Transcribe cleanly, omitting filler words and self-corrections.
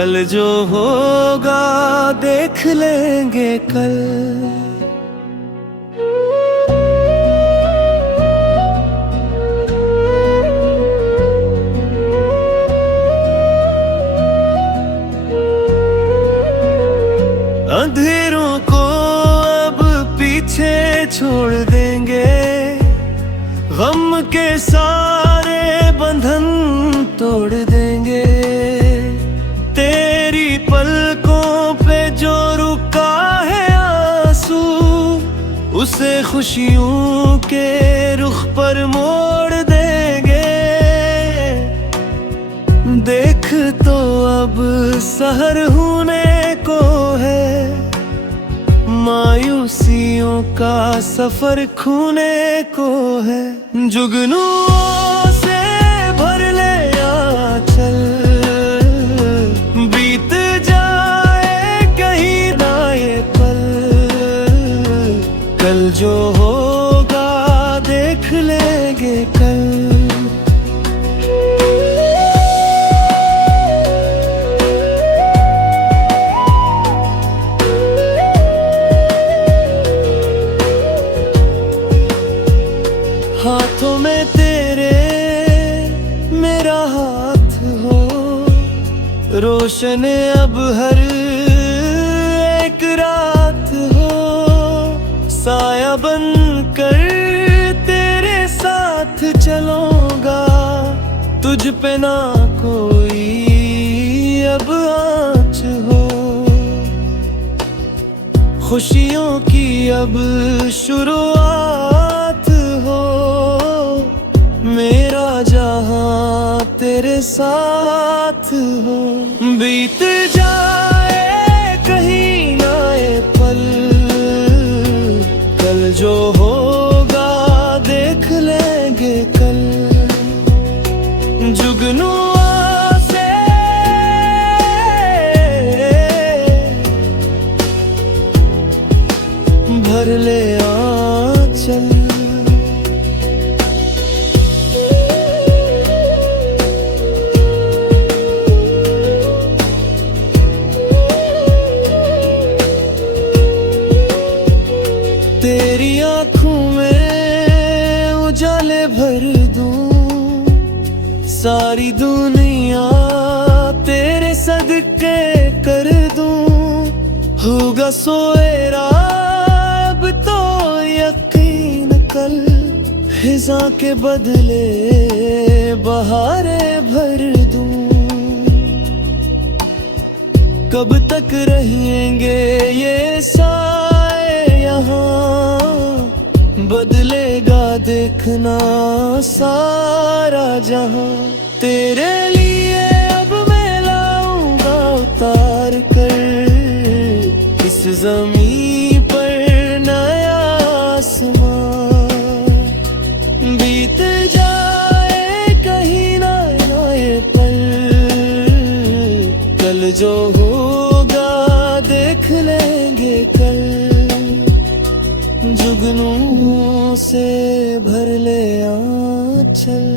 कल जो होगा देख लेंगे कल। अंधेरों को अब पीछे छोड़ देंगे, गम के सारे बंधन तोड़ देंगे। तेरी पलकों पे जो रुका है आंसू, उसे खुशियों के रुख पर मोड़ देंगे। देख तो अब सहर होने को है, मायूसियों का सफर खूने को है। जुगनुओं से भर ले आंचल, बीत जाए कहीं ना ये पल। कल जो होगा देख लेंगे कल। हाथों में तेरे मेरा हाथ हो, रोशन अब हर एक रात हो। साया बनकर तेरे साथ चलूंगा, तुझ पे ना कोई अब आँच हो। खुशियों की अब शुरुआत हो, मेरा जहां तेरे साथ हो। बीत जाए कहीं ना ये पल, कल जो होगा देख लेंगे कल। जुगनुआ से भर ले आंचल, तेरी आँखों में उजाले भर दूं। सारी दुनिया तेरे सदके कर दूं। होगा सोएरा अब तो यकीन कल, फिजा के बदले बहारें भर दूं। कब तक रहेंगे ये साए यहाँ, बदलेगा देखना सारा जहां। तेरे लिए अब मैं लाऊंगा उतार कर, इस ज़मीं पर नया आसमां। बीत जाए कहीं ना ये पल, कल जो होगा देख लेंगे कल। जुगनू से भर ले आंचल।